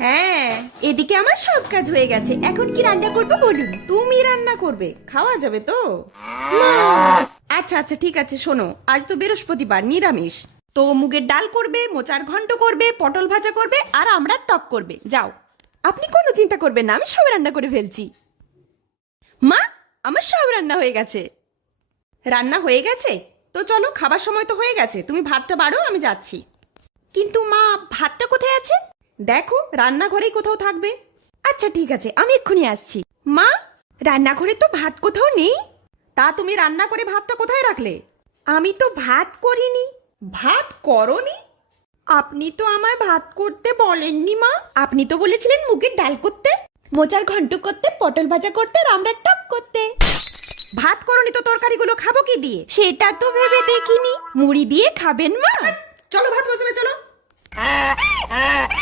হ্যাঁ, এদিকে আমার সব কাজ হয়ে গেছে। এখন কি রান্না করবে বলুন? তুমি রান্না করবে, খাওয়া যাবে তো? মা! আচ্ছা আচ্ছা, ঠিক আছে। শোনো, আজ তো বৃহস্পতিবার, নিরামিষ। তো মুগের ডাল করবে, মোচার ঘন্ট করবে, পটল ভাজা করবে, আর আমরা টক করবে। যাও, আপনি কোনো চিন্তা করবেন না, আমি সব রান্না করে ফেলছি। মা, আমার সব রান্না হয়ে গেছে। রান্না হয়ে গেছে? তো চলো, খাবার সময় তো হয়ে গেছে, তুমি ভাতটা বাড়ো, আমি যাচ্ছি। কিন্তু মা, ভাতটা কোথায় আছে? দেখো, রান্নাঘরেই কোথাও থাকবে। আচ্ছা ঠিক আছে, আমি এক্ষুনি আসছি। মা, রান্নাঘরে তো ভাত কোথাও নেই। তা তুমি রান্না করে ভাতটা কোথায় রাখলে? আমি তো ভাত করিনি। ভাত করনি? আপনি তো আমায় ভাত করতে বলেননি মা। আপনি তো বলেছিলেন মুগের ডাল করতে, মোচার ঘন্ট করতে, পটল ভাজা করতে, আর আমরা টক করতে। ভাত করনি তো তরকারিগুলো খাবো কি দিয়ে? সেটা তো ভেবে দেখিনি। মুড়ি দিয়ে খাবেন মা? চলো, ভাত বসাবে, চলো।